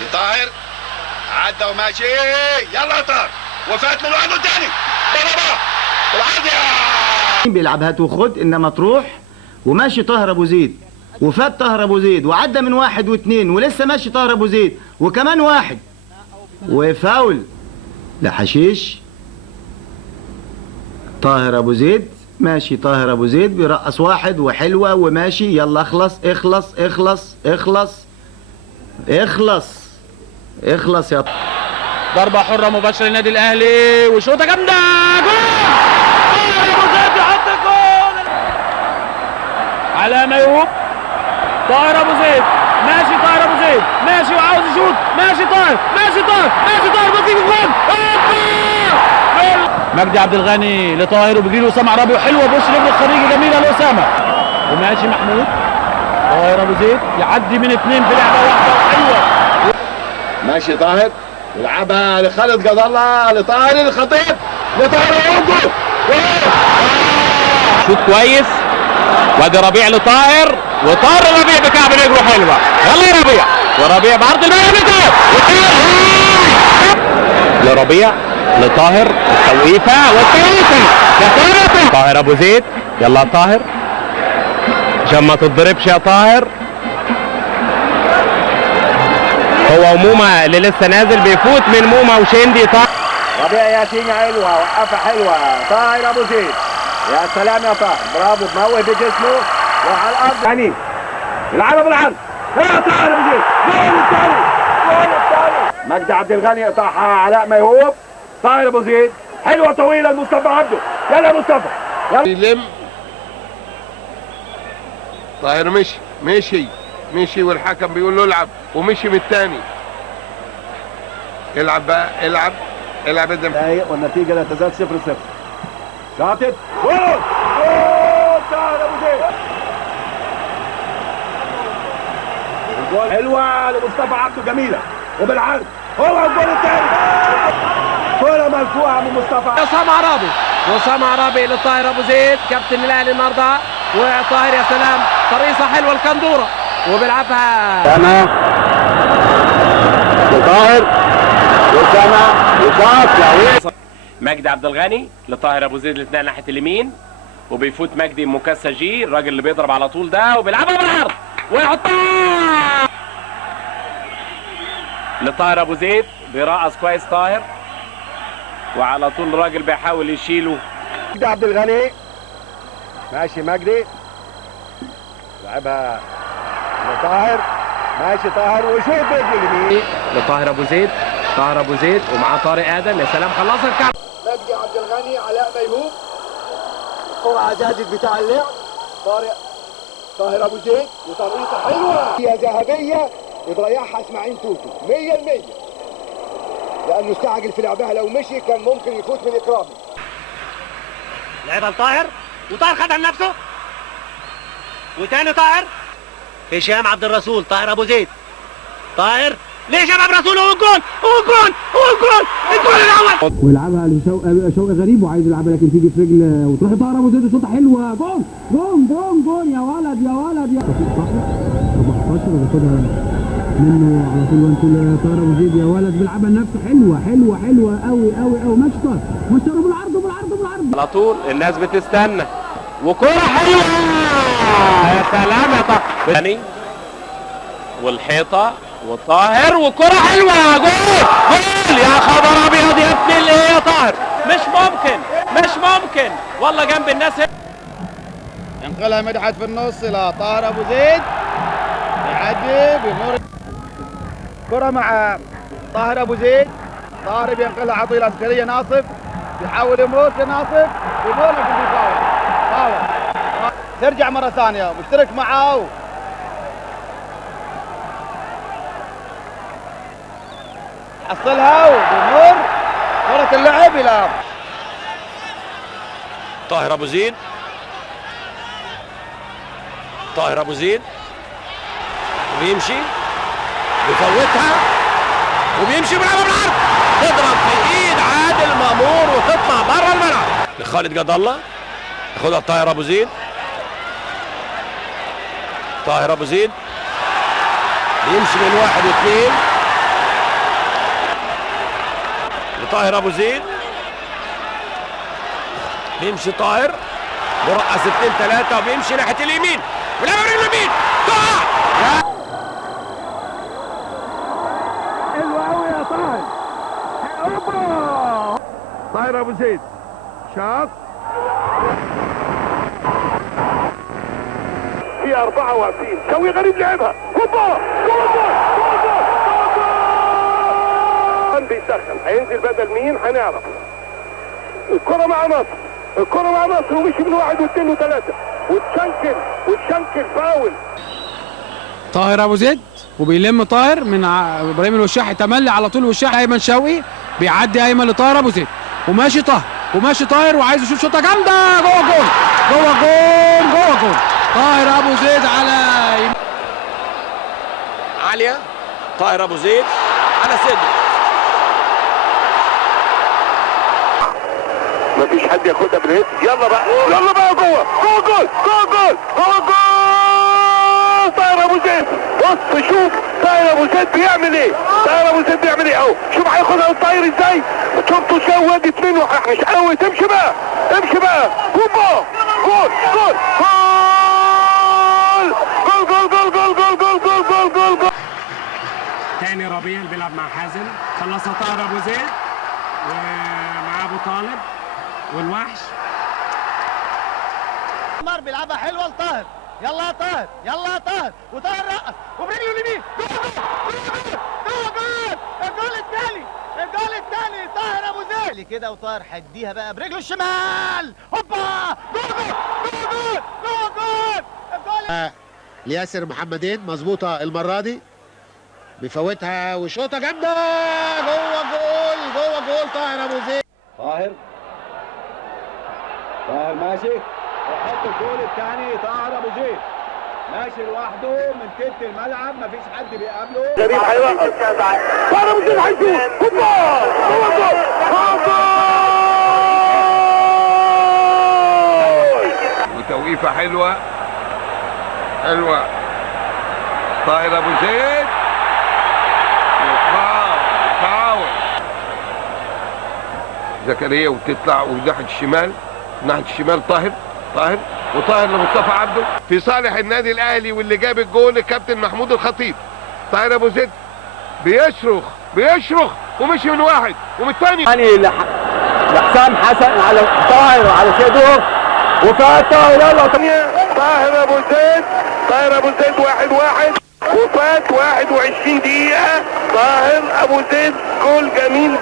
لطاهر، عدى وماشي، يلا يا طاهر، وفات من واحد والتاني، ضربة بالعافية. بيلعب هات وخد، انما تروح وماشي طاهر ابو زيد، وفات طاهر ابو زيد وعدى من واحد واثنين، ولسه ماشي طاهر ابو زيد وكمان واحد، وفاول لحشيش. طاهر ابو زيد ماشي، طاهر ابو زيد بيرقص واحد وحلوه وماشي، يلا اخلص اخلص اخلص اخلص اخلص اخلص يا ضربة حرة مباشرة للنادي الأهلي وشوطة جامدة، جول! طاهر أبو زيد يحط الجول على ميهوب. طاهر أبو زيد ماشي، طاهر أبو زيد ماشي وعاوز يشوط، ماشي طاهر، ماشي طاهر، ماشي طاهر، بس يجيب جول. مجدي عبد الغني لطاهر وبيجي له أسامة عرابي، وحلوة بص رجل الخارجي جميلة لأسامة، وماشي محمود. طاهر أبو زيد يعدي من اثنين في لعبة واحدة وحلوة. ماشي طاهر، يلعبها لخالد قضى الله، لطاهر الخطيب، لطاهر عوده، شوط كويس، وادي ربيع لطاهر، وطاهر ربيع بكعب رجله حلوه، يلا يا ربيع، وربيع بعرض الملعب لربيع لطاهر، التوقيفه والتوقيفه لطاهر. طاهر ابو زيد، يلا طاهر عشان ما تتضربش يا طاهر. هو وموما اللي لسه نازل بيفوت من موما وشندي. طاهر ربيع ياسين حلوه، وقفه حلوه، طاهر ابو زيد، يا سلام يا طاهر، برافو، بموه بجسمه وعلى الارض ثاني، يلعبها بالعرض، يا طاهر ابو زيد، جول الثاني، جول الثاني. مجدي عبد الغني قطعها علاء ميهوب، طاهر ابو زيد، حلوه طويله لمصطفى عبده، يلا مصطفى يلا. يلم طاهر، مشي والحكم بيقول له العب، ومشي من الثاني. العب بقى، العب الدم. والنتيجه لا تزال 0-0. شاطت، جول، جول طاهر ابو زيد. الجول حلوه لمصطفى عبده جميله، وبالعرض هو الجول الثاني، كره مرفوعه من مصطفى. أسامة عرابي لطاهر ابو زيد كابتن الاهلي النهارده، وطاهر يا سلام، ترقيصه حلوه الكندوره وبيلعبها أنا لطاهر، وسامة وقاف. مجدي عبد الغني لطاهر ابو زيد الاثنين ناحيه اليمين، وبيفوت مجدي مكسجي الراجل اللي بيضرب على طول ده، وبيلعبها بالعرض ويحطها لطاهر ابو زيد، بيرقص كويس طاهر، وعلى طول الراجل بيحاول يشيله. مجدي عبد الغني ماشي، مجدي لعبها لطاهر، ماشي طاهر وشوط برجله اليمين لطاهر ابو زيد، طاهر ابو زيد ومعاه طارق ادم، يا سلام خلصها الكعب. مجدي عبد الغني، علاء ميهوب، قرعه زادت بتاع اللعب، طاهر ابو زيد، وترقيصه حلوه هي ذهبيه يضيعها اسماعيل توتو 100%، لانه استعجل في لعبها، لو مشي كان ممكن يفوت من اكرامي. لعبها لطاهر، وطاهر خدها لنفسه، وتاني طاهر، هشام عبد الرسول، طاهر ابو زيد، طاهر لهشام عبد الرسول، هو الجول، الجول الاول. ويلعبها لشوقي غريب، وعايز يلعبها لكن تيجي في رجل وتروح طاهر ابو زيد، شوطه حلوه، جول جول جول جول، يا ولد يا ولد يا 17 وبياخدها منه على طول، وانت طاهر ابو زيد يا ولد بيلعبها لنفسه، حلوه قوي ماشي طاهر، ماشي بالعرض على طول الناس بتستنى، وكرة حلوة، يا سلام يا طاهر، والحيطة وطاهر، وكرة حلوة، جول يا خبر ابيض يا ابن الايه يا طاهر، مش ممكن والله، جنب الناس. ينقلها مدحت في النص لطاهر ابو زيد، يعدي بيمر كرة مع طاهر ابو زيد، طاهر بينقلها عطيه العسكريه، ناصف بيحاول يمر لناصف، يمر لكن فاول، ترجع مره ثانيه مشترك معه، حصلها وبيمر كرة اللعب الى طاهر ابو زيد، وبيمشي بيفوتها، وبيمشي بيلعبها بالعرض، تضرب في ايد عادل مامور وتطلع بره الملعب لخالد قضى الله، ياخدها طاهر ابو زيد، بيمشي من واحد واثنين، طاهر ابو زيد، بيمشي طاهر برقص 2-3 وبيمشي ناحيه اليمين ولعب برجله اليمين طاهر. حلو قوي يا طاهر. اوبا طاهر ابو زيد شاط في 4 واقفين. شوقي غريب لعبها هوبا بيسخن. هينزل بدل مين هنعرف. الكرة مع مصر، الكرة مع مصر ومشي من 1 و2 و3 وتشنكل فاول. طاهر ابو زيد وبيلم طاهر من ابراهيم الوشاحي، تملي على طول الوشاحي. ايمن شوقي بيعدي ايمن لطاهر ابو زيد وماشي طاهر وعايز يشوط شوطه جامده جوه جول. طاهر ابو زيد عاليه. طاهر ابو زيد على صدره، مفيش حد ياخدها بالهيد. يلا بقى جوه جول. طاهر ابو زيد بص شوف طاهر ابو زيد بيعمل ايه. اهو شوف هياخدها الطاير ازاي. شفتوا شواد 2 مش قوي. امشي بقى هوبا جول. تاني ربيع بيلعب مع حازم. خلصها طاهر ابو زيد ومع ابو طالب والوحش. عمر بيلعبها حلوه لطاهر. يلا يا طاهر وطاهر رقص وبرجله اليمين جول. الجول الثاني طاهر ابو زيد كده. وطاهر هيديها بقى برجله الشمال هوبا جول. لياسر محمدين مظبوطه المره دي، بيفوتها وشوطه جامده جوه جول طاهر ابو زيد. طاهر ماشي وحط الجول الثاني. طاهر ابو زيد ماشي لوحده من تلت الملعب، مفيش حد بيقابله. غريب هيرقص. طاهر ابو زيد هيشوط هوبا وتوقيفه حلوه. طاهر ابو زيد فاول. زكريا وتطلع وناحيه الشمال طاهر لمصطفى عبده في صالح النادي الاهلي. واللي جاب الجول الكابتن محمود الخطيب. طاهر ابو زيد بيشرخ ومشي من 1 ومن الثاني لحسام حسن على طاهر وعلى صدره وفات طاهر. طاهر ابو زيد 1-1 وفات 21 دقيقة. طاهر ابو زيد جول جميل.